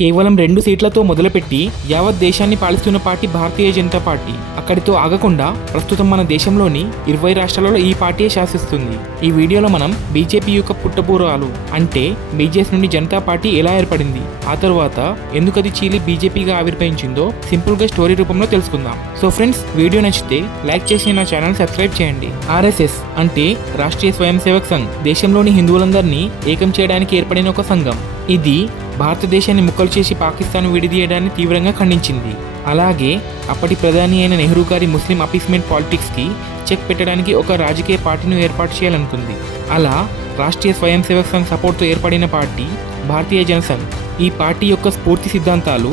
కేవలం 2 సీట్లతో మొదలుపెట్టి యావత్ దేశాన్ని పాలిస్తున్న పార్టీ భారతీయ జనతా పార్టీ. అక్కడితో ఆగకుండా ప్రస్తుతం మన దేశంలోని 20 రాష్ట్రాలలో ఈ పార్టీయే శాసిస్తుంది. ఈ వీడియోలో మనం బీజేపీ యొక్క పుట్టపూర్వాలు అంటే బీజేఎస్ నుండి జనతా పార్టీ ఎలా ఏర్పడింది, ఆ తరువాత ఎందుకది చీలి బీజేపీగా ఆవిర్భవించిందో సింపుల్ గా స్టోరీ రూపంలో తెలుసుకుందాం. సో ఫ్రెండ్స్, వీడియో నచ్చితే లైక్ చేసి నా ఛానల్ సబ్స్క్రైబ్ చేయండి. ఆర్ఎస్ఎస్ అంటే రాష్ట్రీయ స్వయం సేవక్ సంఘ్ దేశంలోని హిందువులందరినీ ఏకం చేయడానికి ఏర్పడిన ఒక సంఘం. ఇది భారతదేశాన్ని ముక్కలు చేసి పాకిస్తాన్ విడిదీయడాన్ని తీవ్రంగా ఖండించింది. అలాగే అప్పటి ప్రధాని అయిన నెహ్రూ గారి ముస్లిం అపీస్మెంట్ పాలిటిక్స్ కి చెక్ పెట్టడానికి ఒక రాజకీయ పార్టీని ఏర్పాటు చేయాలనుకుంది. అలా రాష్ట్రీయ స్వయం సేవక్ సంఘ్ సపోర్ట్తో ఏర్పడిన పార్టీ భారతీయ జనసంఘ్. ఈ పార్టీ యొక్క స్ఫూర్తి సిద్ధాంతాలు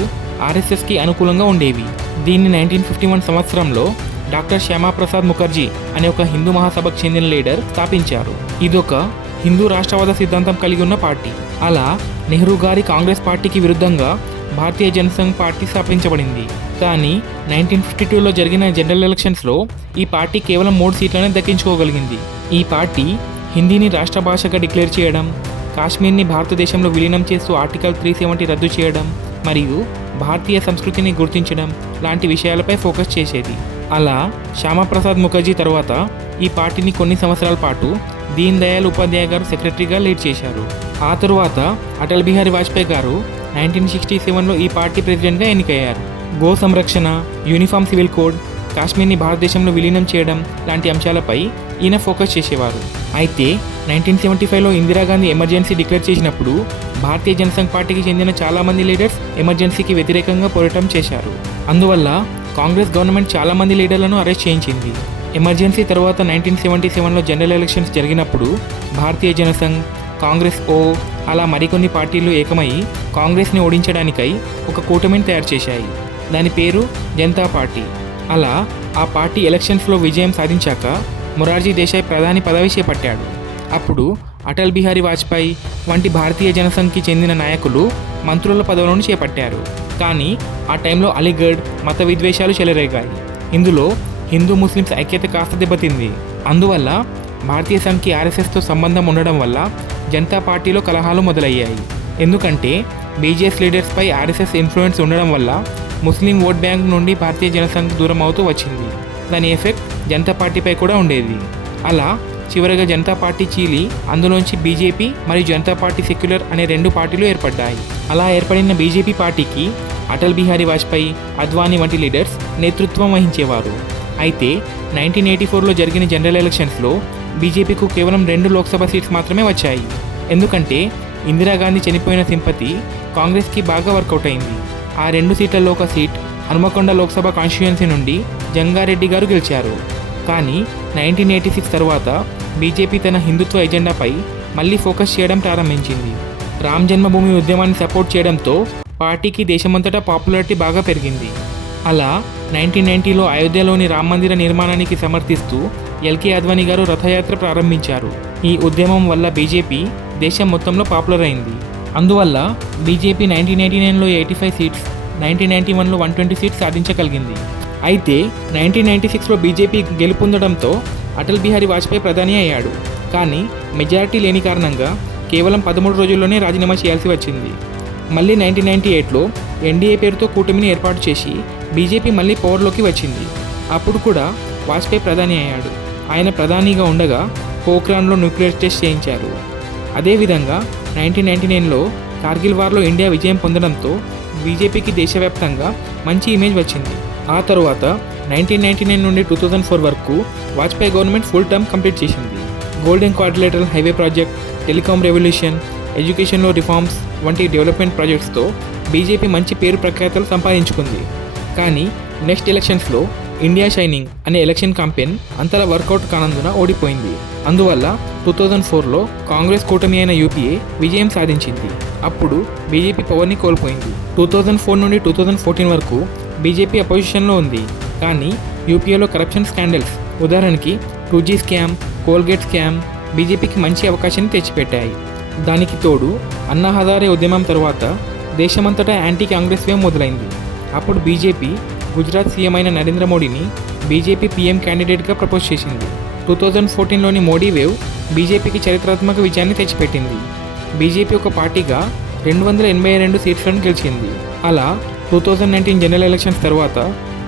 ఆర్ఎస్ఎస్ కి అనుకూలంగా ఉండేవి. దీన్ని 1951 సంవత్సరంలో డాక్టర్ శ్యామాప్రసాద్ ముఖర్జీ అనే ఒక హిందూ మహాసభకు చెందిన లీడర్ స్థాపించారు. ఇదొక హిందూ రాష్ట్రవాద సిద్ధాంతం కలిగి ఉన్న పార్టీ. అలా నెహ్రూ గారి కాంగ్రెస్ పార్టీకి విరుద్ధంగా భారతీయ జనసంఘ్ పార్టీ స్థాపించబడింది. కానీ 1952లో జరిగిన జనరల్ ఎలక్షన్స్లో ఈ పార్టీ కేవలం 3 సీట్లను దక్కించుకోగలిగింది. ఈ పార్టీ హిందీని రాష్ట్ర భాషగా డిక్లేర్ చేయడం, కాశ్మీర్ని భారతదేశంలో విలీనం చేస్తూ ఆర్టికల్ 370 రద్దు చేయడం మరియు భారతీయ సంస్కృతిని గుర్తించడం లాంటి విషయాలపై ఫోకస్ చేసేది. అలా శ్యామాప్రసాద్ ముఖర్జీ తర్వాత ఈ పార్టీని కొన్ని సంవత్సరాల పాటు దీన్ దయాళ్ ఉపాధ్యాయ గారు సెక్రటరీగా లీడ్ చేశారు. ఆ తరువాత అటల్ బిహారీ వాజ్పేయి గారు 1967లో ఈ పార్టీ ప్రెసిడెంట్గా ఎన్నికయ్యారు. గో సంరక్షణ, యూనిఫామ్ సివిల్ కోడ్, కాశ్మీర్ని భారతదేశంలో విలీనం చేయడం లాంటి అంశాలపై ఈయన ఫోకస్ చేసేవారు. అయితే 1975లో ఇందిరాగాంధీ ఎమర్జెన్సీ డిక్లేర్ చేసినప్పుడు భారతీయ జనసంఘ్ పార్టీకి చెందిన చాలామంది లీడర్స్ ఎమర్జెన్సీకి వ్యతిరేకంగా పోరాటం చేశారు. అందువల్ల కాంగ్రెస్ గవర్నమెంట్ చాలామంది లీడర్లను అరెస్ట్ చేయించింది. ఎమర్జెన్సీ తర్వాత 1977లో జనరల్ ఎలక్షన్స్ జరిగినప్పుడు భారతీయ జనసంఘ్, కాంగ్రెస్ అలా మరికొన్ని పార్టీలు ఏకమై కాంగ్రెస్ని ఓడించడానికై ఒక కూటమిని తయారు చేశాయి. దాని పేరు జనతా పార్టీ. అలా ఆ పార్టీ ఎలక్షన్స్లో విజయం సాధించాక మొరార్జీ దేశాయ్ ప్రధాని పదవి చేపట్టాడు. అప్పుడు అటల్ బిహారీ వాజ్పేయి వంటి భారతీయ జనసంఘ్కి చెందిన నాయకులు మంత్రుల పదవులను చేపట్టారు. కానీ ఆ టైంలో అలీగఢ్ మత విద్వేషాలు చెలరేగాయి. ఇందులో హిందూ ముస్లిమ్స్ ఐక్యత కాస్త దెబ్బతింది. అందువల్ల భారతీయ సంఘ్కి ఆర్ఎస్ఎస్తో సంబంధం ఉండడం వల్ల జనతా పార్టీలో కలహాలు మొదలయ్యాయి. ఎందుకంటే బీజేఎస్ లీడర్స్పై ఆర్ఎస్ఎస్ ఇన్ఫ్లుయెన్స్ ఉండడం వల్ల ముస్లిం ఓట్ బ్యాంక్ నుండి భారతీయ జనసంఘ్ దూరం అవుతూ వచ్చింది. దాని ఎఫెక్ట్ జనతా పార్టీపై కూడా ఉండేది. అలా చివరగా జనతా పార్టీ చీలి అందులోంచి బీజేపీ మరియు జనతా పార్టీ సెక్యులర్ అనే 2 పార్టీలు ఏర్పడ్డాయి. అలా ఏర్పడిన బీజేపీ పార్టీకి అటల్ బిహారీ వాజ్పేయి, అద్వానీ వంటి లీడర్స్ నేతృత్వం వహించేవారు. అయితే 1984లో జరిగిన జనరల్ ఎలక్షన్స్లో బీజేపీకు కేవలం 2 లోక్సభ సీట్స్ మాత్రమే వచ్చాయి. ఎందుకంటే ఇందిరాగాంధీ చనిపోయిన సింపతి కాంగ్రెస్కి బాగా వర్కౌట్ అయింది. ఆ 2 సీట్లలో ఒక సీట్ హనుమకొండ లోక్సభ కాన్స్టిట్యుయెన్సీ నుండి జంగారెడ్డి గారు గెలిచారు. కానీ 1986 తర్వాత బీజేపీ తన హిందుత్వ ఎజెండాపై మళ్ళీ ఫోకస్ చేయడం ప్రారంభించింది. రామ్ జన్మభూమి ఉద్యమాన్ని సపోర్ట్ చేయడంతో పార్టీకి దేశమంతటా పాపులారిటీ బాగా పెరిగింది. అలా 1990లో అయోధ్యలోని రామ మందిర నిర్మాణానికి సమర్థిస్తూ ఎల్కే అద్వానీ గారు రథయాత్ర ప్రారంభించారు. ఈ ఉద్యమం వల్ల బీజేపీ దేశం మొత్తంలో పాపులర్ అయింది. అందువల్ల బీజేపీ 1989లో 85 సీట్స్, 1991లో 120 సీట్స్ సాధించగలిగింది. అయితే 1996లో బీజేపీ గెలుపొందడంతో అటల్ బిహారీ వాజ్పేయి ప్రధాని అయ్యాడు. కానీ మెజారిటీ లేని కారణంగా కేవలం 13 రోజుల్లోనే రాజీనామా చేయాల్సి వచ్చింది. మళ్ళీ 1998లో ఎన్డీఏ పేరుతో కూటమిని ఏర్పాటు చేసి బీజేపీ మళ్ళీ పవర్లోకి వచ్చింది. అప్పుడు కూడా వాజ్పేయి ప్రధాని అయ్యాడు. ఆయన ప్రధానిగా ఉండగా పోఖ్రాన్లో న్యూక్లియర్ టెస్ట్ చేయించారు. అదేవిధంగా 1999లో కార్గిల్ వార్లో ఇండియా విజయం పొందడంతో బీజేపీకి దేశవ్యాప్తంగా మంచి ఇమేజ్ వచ్చింది. ఆ తరువాత 1999 నుండి 2004 వరకు Vajpayee government full term complete చేసింది. Golden quadrilateral highway project, telecom revolution, ఎడ్యుకేషన్లో రిఫార్మ్స్ వంటి డెవలప్మెంట్ ప్రాజెక్ట్స్తో బీజేపీ మంచి పేరు ప్రఖ్యాతలు సంపాదించుకుంది. కానీ నెక్స్ట్ ఎలక్షన్స్లో ఇండియా షైనింగ్ అనే ఎలక్షన్ క్యాంపెయిన్ అంతలా వర్కౌట్ కానందున ఓడిపోయింది. అందువల్ల 2004లో కాంగ్రెస్ కూటమి అయిన యూపీఏ విజయం సాధించింది. అప్పుడు బీజేపీ పవర్ని కోల్పోయింది. 2004 నుండి 2014 వరకు బీజేపీ అపోజిషన్లో ఉంది. కానీ యూపీఏలో కరప్షన్ స్కాండల్స్, ఉదాహరణకి 2G స్కామ్, కోల్గేట్ స్కామ్ బీజేపీకి మంచి అవకాశాన్ని తెచ్చిపెట్టాయి. దానికి తోడు అన్నా హజారే ఉద్యమం తర్వాత దేశమంతటా యాంటీ కాంగ్రెస్ వేవ్ మొదలైంది. అప్పుడు బీజేపీ గుజరాత్ సీఎం అయిన నరేంద్ర మోడీని బీజేపీ పీఎం క్యాండిడేట్గా ప్రపోజ్ చేసింది. 2014లోని మోడీ వేవ్ బీజేపీకి చరిత్రాత్మక విజయాన్ని తెచ్చిపెట్టింది. బీజేపీ ఒక పార్టీగా 282 సీట్లను గెలిచింది. అలా 2019 జనరల్ ఎలక్షన్స్ తర్వాత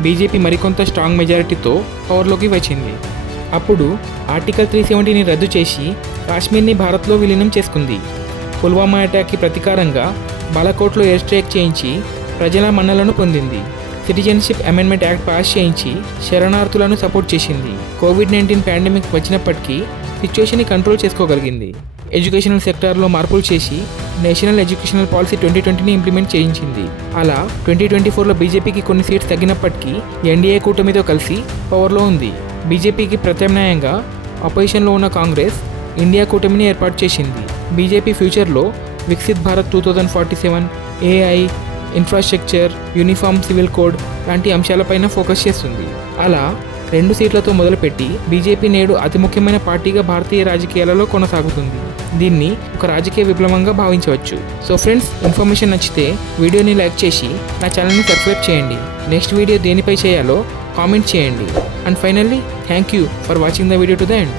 బీజేపీ మరికొంత స్ట్రాంగ్ మెజారిటీతో పవర్లోకి వచ్చింది. అప్పుడు ఆర్టికల్ 370ని రద్దు చేసి కాశ్మీర్ని భారత్లో విలీనం చేసుకుంది. పుల్వామా అటాక్కి ప్రతీకారంగా బాలాకోట్లో ఎయిర్ స్ట్రైక్ చేయించి ప్రజల మన్నలను పొందింది. సిటిజన్షిప్ అమెండ్మెంట్ యాక్ట్ పాస్ చేయించి శరణార్థులను సపోర్ట్ చేసింది. కోవిడ్-19 పాండమిక్ వచ్చినప్పటికీ సిచ్యువేషన్ని కంట్రోల్ చేసుకోగలిగింది. ఎడ్యుకేషనల్ సెక్టార్లో మార్పులు చేసి నేషనల్ ఎడ్యుకేషనల్ పాలసీ 2020ని ఇంప్లిమెంట్ చేయించింది. అలా 2024లో బీజేపీకి కొన్ని సీట్స్ తగ్గినప్పటికీ ఎన్డీఏ కూటమితో కలిసి పవర్లో ఉంది. బీజేపీకి ప్రత్యామ్నాయంగా అపోజిషన్లో ఉన్న కాంగ్రెస్ ఇండియా కూటమిని ఏర్పాటు చేసింది. బీజేపీ ఫ్యూచర్లో Viksit Bharat 2047, AI, infrastructure, uniform civil code లాంటి అంశాలపైన ఫోకస్ చేస్తుంది. అలా 2 సీట్లతో మొదలుపెట్టి బీజేపీ నేడు అతి ముఖ్యమైన పార్టీగా భారతీయ రాజకీయాలలో కొనసాగుతుంది. దీన్ని ఒక రాజకీయ విప్లవంగా భావించవచ్చు. సో ఫ్రెండ్స్, ఇన్ఫర్మేషన్ నచ్చితే వీడియోని లైక్ చేసి నా ఛానల్ని సబ్స్క్రైబ్ చేయండి. నెక్స్ట్ వీడియో దేనిపై చేయాలో కామెంట్ చేయండి. And finally, thank you for watching the video to the end.